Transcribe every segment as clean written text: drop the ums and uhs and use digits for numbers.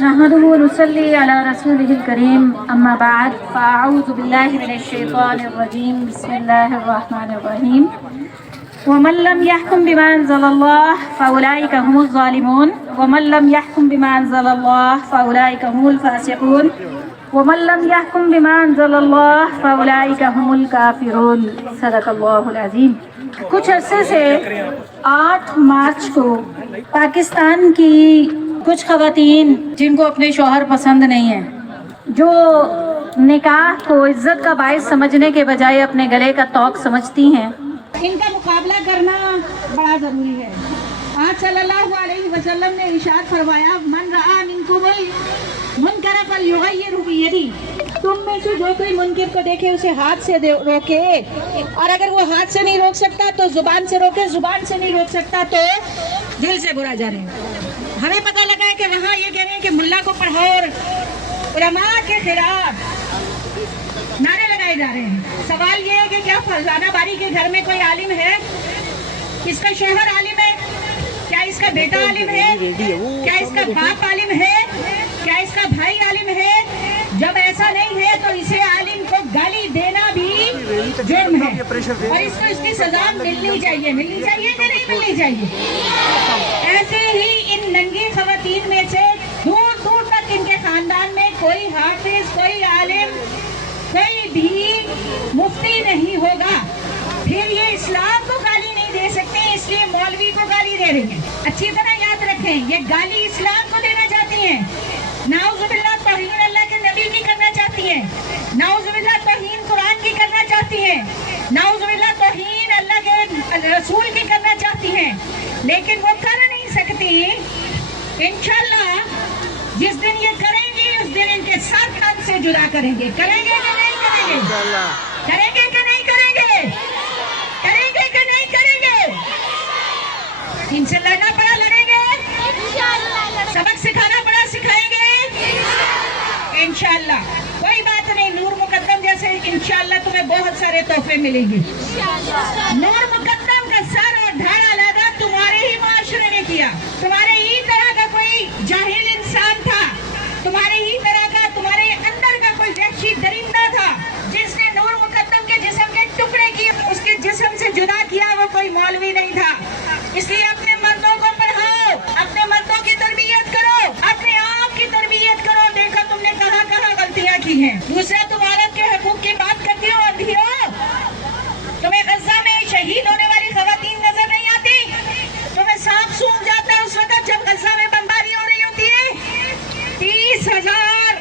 نحمده ونصلي على رسوله الكريم أما بعد فأعوذ بالله من الشيطان الرجيم بسم الله الرحمن الرحيم ومن لم يحكم بما أنزل الله فأولئك هم الظالمون ومن لم يحكم بما أنزل الله فأولئك هم الفاسقون ومن لم يحكم بما أنزل الله فأولئك هم الكافرون صدق الله العظيم۔ کچھ عرصے سے 8 مارچ کو پاکستان کی کچھ خواتین جن کو اپنے شوہر پسند نہیں ہیں، جو نکاح کو عزت کا باعث سمجھنے کے بجائے اپنے گلے کا طوق سمجھتی ہیں، ان کا مقابلہ کرنا بڑا ضروری ہے۔ آج صلی اللہ علیہ وسلم نے ارشاد فرمایا من رأى منکم المنکر فلیغیرہ بیدہ، تم میں سے جو کوئی منکر کو دیکھے اسے ہاتھ سے روکے، اور اگر وہ ہاتھ سے نہیں روک سکتا تو زبان سے روکے، زبان سے نہیں روک سکتا تو دل سے برا جانے۔ ہمیں پتہ لگا ہے کہ وہاں یہ کہہ رہے ہیں کہ ملا کو پڑھاؤ اور علماء کے خلاف نعرے لگائے جا رہے ہیں۔ سوال یہ ہے کہ کیا فرزانہ باری کے گھر میں کوئی عالم ہے؟ اس کا شوہر عالم ہے؟ کیا اس کا بیٹا عالم ہے؟ کیا اس کا باپ عالم ہے؟ کیا اس کا بھائی عالم ہے؟ جب ایسا نہیں ہے تو اسے عالم کو گالی دینا بھی جرم ہے، اور اس کو اس کی سزا ملنی چاہیے۔ ملنی چاہیے کہ نہیں ملنی چاہیے؟ ایسے ہی ان ننگی خواتین میں سے دور دور تک ان کے خاندان میں کوئی حافظ، کوئی عالم، کوئی بھی مفتی نہیں ہوگا، پھر یہ اسلام کو گالی نہیں دے سکتے، اس لیے مولوی کو گالی دے رہی ہیں۔ اچھی طرح یاد رکھیں، یہ گالی اسلام کو دینا چاہتی ہیں، نعوذ باللہ توہین اللہ کے نبی کی کرنا چاہتی ہیں، نعوذ باللہ توہین قرآن کی کرنا چاہتی ہیں، نعوذ باللہ توہین اللہ کے رسول کی کرنا چاہتی ہیں، لیکن وہ کر نہیں سکتی۔ انشاءاللہ جس دن یہ کریں گی اس دن ان کے ساتھ ہم سے جدا کریں گے۔ کریں گے کہ نہیں کریں گے؟ کریں گے کہ نہیں کریں گے؟ کریں گے کہ نہیں کریں گے؟ ان سے لڑنا پڑا لڑیں گے، سبق سکھانا پڑا سکھائیں گے انشاءاللہ۔ کوئی بات نہیں، نور مقدم جیسے انشاءاللہ تمہیں بہت سارے تحفے ملیں گے۔ نور مقدم کا سر اور دھاڑا لگا تمہارے ہی معاشرے نے کیا، تمہارے ہی طرح کا کوئی جاہل انسان تھا، تمہارے ہی طرح کا، تمہارے اندر کا کوئی وحشی درندہ تھا جس نے نور مقدم کے جسم کے ٹکڑے کیے، اس کے جسم سے جدا کیا، وہ کوئی مولوی نہیں تھا۔ اس لیے اپنے مردوں کو پڑھاؤ، اپنے مردوں کی تربیت کرو، اپنے آپ کی تربیت کرو۔ دیکھو تم نے کہاں کہاں غلطیاں کی ہیں۔ دوسرا تم عورت کے حقوق کی بات کرتی ہو، اندھی ہو؟ تمہیں غزہ میں شہید ہونے والی خواتین نظر نہیں آتی؟ تمہیں سانپ سونگھ جاتا ہے اس وقت جب غزہ میں بمباری ہو رہی ہوتی ہے؟ 30,000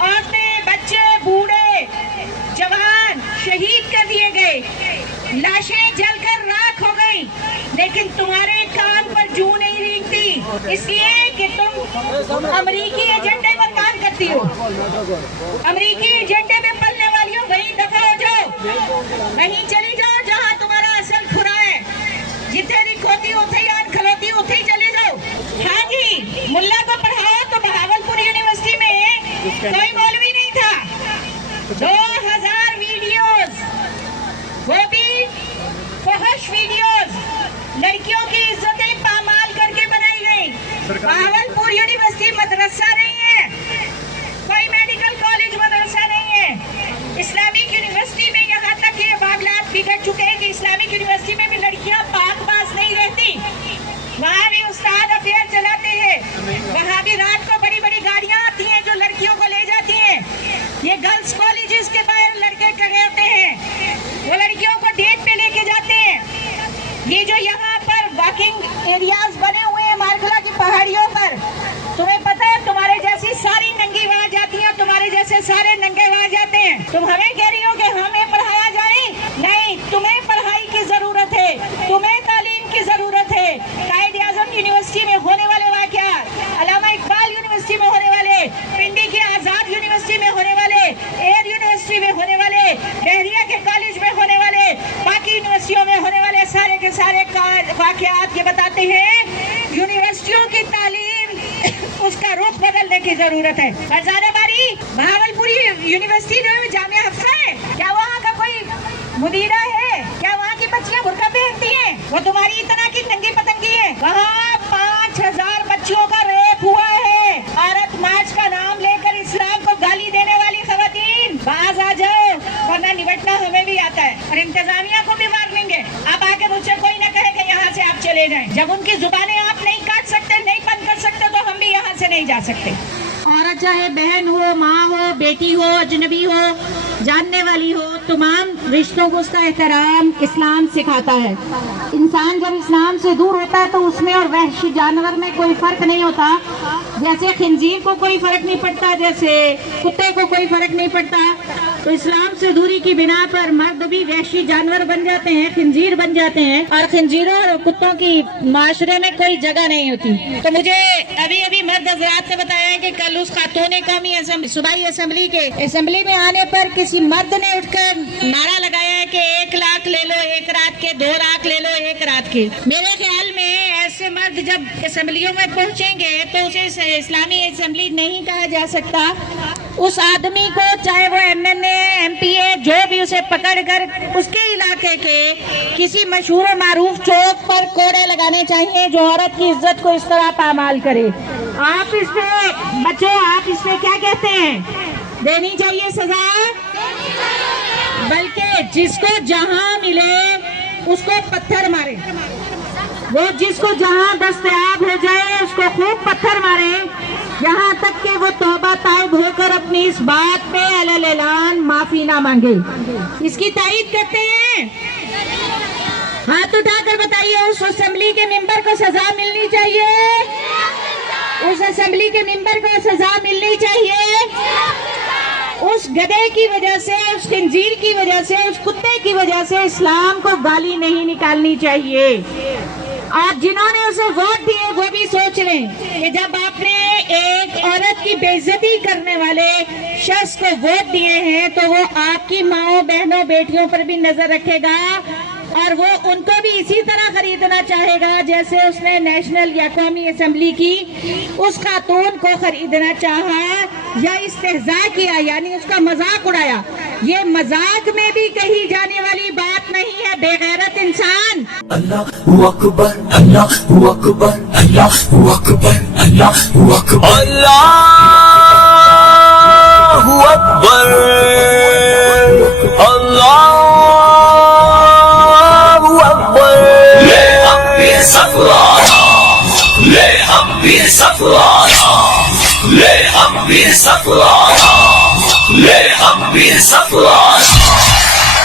عورتیں، بچے، بوڑھے، جوان شہید کر دیے گئے، لاشیں جل کر راکھ ہو گئی، لیکن تمہارے کان پر جوں نہیں رینگتی، اس لیے کہ تم امریکی ایجنڈے پر کام کرتی ہو۔ امریکی ایجنڈے میں پلنے والی ہو، وہیں دفع ہو جاؤ، وہیں چلی جاؤ جہاں تمہارا اصل کھرا ہے، جتنے بھی کھوتی اتھے ہی آن کھلوتی اتھے ہی چلے جاؤ۔ ہاں جی، ملا کو پڑھاؤ تو بہاولپور یونیورسٹی میں کوئی مولوی نہیں تھا، 2000 ویڈیوز، وہ بھی فحش ویڈیوز، لڑکیوں کی عزتیں پامال کر کے بنائی گئی۔ بہاولپور یونیورسٹی مدرسہ نہیں ہے، کوئی میڈیکل کالج مدرسہ نہیں ہے۔ اسلامک یونیورسٹی میں یہاں تک یہ معاملات بگڑ چکے ہیں کہ اسلامک یونیورسٹی میں بھی لڑکیاں پاک باز نہیں رہتی، وہاں بھی استاد افیئر چلاتے ہیں، وہاں بھی رات کو بڑی بڑی گاڑیاں آتی ہیں جو لڑکیوں کو لے جاتی ہیں۔ یہ گرلز کالجز کے باہر لڑکے کرتے ہیں، وہ لڑکیوں کو ڈیٹ پہ لے کے جاتے ہیں۔ یہ جو یہاں پر واکنگ ایریاز بنے ہوئے ہیں مارکلا کی پہاڑیوں پر، تمہیں پتہ ہے تمہارے جیسی ساری ننگی وہاں جاتی ہیں، تمہارے جیسے سارے ننگے وہاں جاتے ہیں۔ تم ہمیں کہہ رہی ہو کہ ہمیں پڑھایا جائے؟ نہیں، تمہیں پڑھائی کی ضرورت ہے، تمہیں تعلیم کی ضرورت ہے۔ قائد اعظم یونیورسٹی میں ہونے والے واقعات، علامہ اقبال یونیورسٹی میں ہونے والے، پنڈی کی آزاد یونیورسٹی میں ہونے والے، ایئر یونیورسٹی میں ہونے والے، بحریہ کے کالج میں ہونے والے، باقی یونیورسٹیوں میں ہونے والے سارے کے سارے واقعات یہ بتاتے ہیں یونیورسٹیوں کی تعلیم اس کا رخ بدلنے کی ضرورت ہے۔ فرزانہ باری بہاولپوری یونیورسٹی میں جامعہ حفصہ ہے، کیا وہاں کا کوئی مدیرہ ہے؟ کیا وہاں کی بچیاں برقع پہنتی ہیں؟ وہ تمہاری اتنا کی ننگی پتنگی ہے؟ وہاں 5000 بچیوں کا ریپ ہوا ہے، عورت جب ان کی زبانیں آپ نہیں کاٹ سکتے، نہیں بند کر سکتے، تو ہم بھی یہاں سے نہیں جا سکتے۔ عورت چاہے بہن ہو، ماں ہو، بیٹی ہو، اجنبی ہو، جاننے والی ہو، تمام رشتوں کو اس کا احترام اسلام سکھاتا ہے۔ انسان جب اسلام سے دور ہوتا ہے تو اس میں اور وحشی جانور میں کوئی فرق نہیں ہوتا۔ جیسے خنزیر کو کوئی فرق نہیں پڑتا، جیسے کتے کو کوئی فرق نہیں پڑتا، تو اسلام سے دوری کی بنا پر مرد بھی وحشی جانور بن جاتے ہیں، خنزیر بن جاتے ہیں، اور خنزیروں اور کتوں کی معاشرے میں کوئی جگہ نہیں ہوتی۔ تو مجھے ابھی مرد حضرات نے بتایا ہے کہ کل اس خاتون قومی صوبائی اسمبلی میں آنے پر کسی مرد نے اٹھ کر نعرہ لگایا ہے کہ 1 لاکھ لے لو 1 رات کے، 2 لاکھ لے لو 1 رات کے۔ میرے خیال میں ایسے مرد جب اسمبلیوں میں پہنچیں گے تو اسے اسلامی اسمبلی نہیں کہا جا سکتا۔ اس آدمی کو، چاہے وہ MNA MPA جو بھی، اسے پکڑ کر اس کے علاقے کے کسی مشہور و معروف چوک پر کوڑے لگانے چاہیے جو عورت کی عزت کو اس طرح پامال کرے۔ آپ اس پہ بچوں، آپ اس پہ کیا کہتے ہیں؟ دینی چاہیے سزا، بلکہ جس کو جہاں ملے اس کو پتھر مارے، وہ جس کو جہاں دستیاب ہو جائے اس کو خوب پتھر مارے، یہاں تک کہ وہ توبہ تائب ہو کر اپنی اس بات پہ علی اعلان معافی نہ مانگے۔ اس کی تائید کرتے ہیں؟ ہاتھ اٹھا کر بتائیے، اس اسمبلی کے ممبر کو سزا ملنی چاہیے؟ اس اسمبلی کے ممبر کو سزا ملنی چاہیے؟ اس گدھے کی وجہ سے، اس خنزیر کی وجہ سے، اس کتے کی وجہ سے اسلام کو گالی نہیں نکالنی چاہیے۔ اور جنہوں نے اسے ووٹ دیے وہ بھی سوچ لیں کہ جب آپ نے ایک عورت کی بے عزتی کرنے والے شخص کو ووٹ دیے ہیں تو وہ آپ کی ماؤں، بہنوں، بیٹیوں پر بھی نظر رکھے گا، اور وہ ان کو بھی اسی طرح خریدنا چاہے گا جیسے اس نے نیشنل یا قومی اسمبلی کی اس خاتون کو خریدنا چاہا یا استہزاء کیا، یعنی اس کا مذاق اڑایا۔ یہ مذاق میں بھی کہی جانے والی بات نہیں ہے، بے غیرت انسان۔ اللہ اکبر، اللہ اکبر، اللہ اکبر، اللہ اکبر، اللہ اکبر، اللہ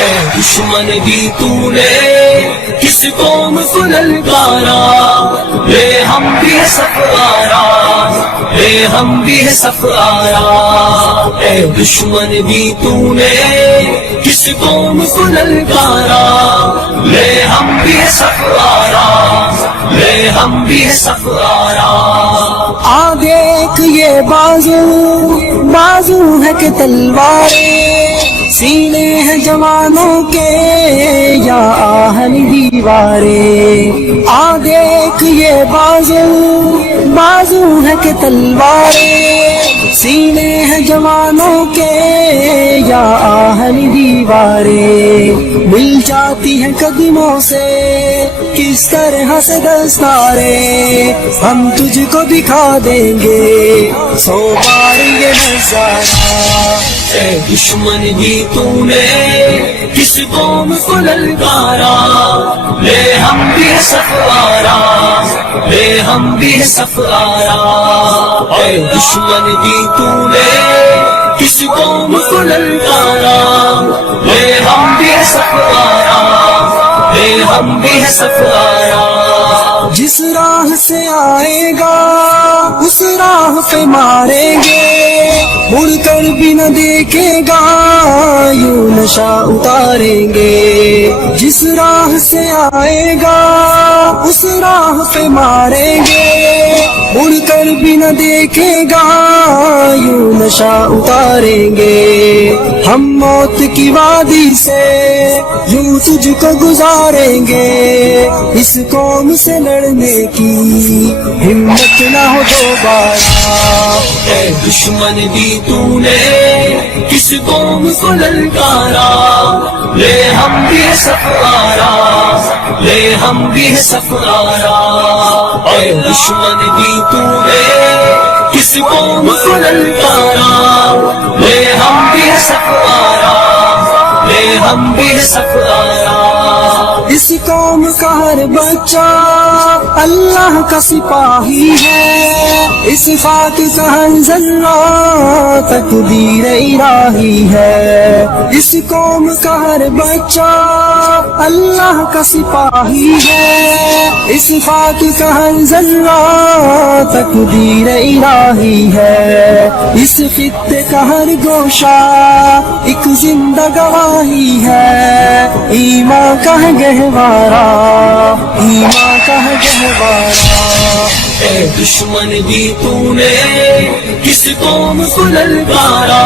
اے دشمن بھی تو نے کس قوم کو للکارا، لے ہم بھی سفارا، لے ہم بھی سفارا۔ اے دشمن بھی تو نے کس قوم کو للکارا، لے ہم بھی سفارا، لے ہم بھی سفارا۔ آ دیکھ یہ بازو ہے کہ تلواریں، سینے ہیں جوانوں کے یا آہن دیواریں۔ آ دیکھ یہ بازو ہے کہ تلواریں، سینے ہیں جوانوں کے یا آہن دیواریں۔ مل جاتی ہیں قدموں سے کس طرح سے دستاریں، ہم تجھ کو دکھا دیں گے 100 بار یہ نظارہ۔ اے دشمن بھی تو نے کس قوم کو للکارا، لے ہم بھی سفارا، لے ہم بھی سفارا۔ اے دشمن بھی تو نے کس قوم کو للکارا، لے ہم بھی سفارا، لے ہم بھی سفارا۔ جس راہ سے آئے گا اس راہ پہ ماریں گے، مڑ کر بھی نہ دیکھے گا یوں نشہ اتاریں گے۔ جس راہ سے آئے گا اس راہ پہ ماریں گے، مڑ کر بھی نہ دیکھے گا یوں نشہ اتاریں گے۔ ہم موت کی وادی سے یوں تجھ کو گزاریں گے، اس قوم سے لڑنے کی ہمت نہ ہو دوبارہ۔ اے دشمن بھی تو نے کس قوم کو للکارا، لے ہم بھی سفارا، لے ہم بھی سفارا۔ اے دشمن بھی تو نے کس قوم کو للکارا، لے ہم بھی سفارا، لے ہم بھی سفارا۔ اس قوم کا ہر بچہ اللہ کا سپاہی ہے، اس خاک کا ہر ذرہ تقدیر الہی ہے، اس قوم کا ہر بچہ اللہ کا سپاہی ہے، اس خاک کا ہر ذرہ تقدیر الہی ہے، اس خطے کا ہر گوشہ ایک زندہ گواہی ہے، ایمان کا ہے گہوارہ، ایمان کا ہے گہوارہ۔ اے دشمن بھی تو نے کس قوم کو للکارا،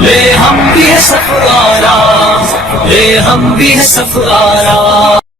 لے ہم بھی ہے سفارا، لے ہم بھی ہے سفارا۔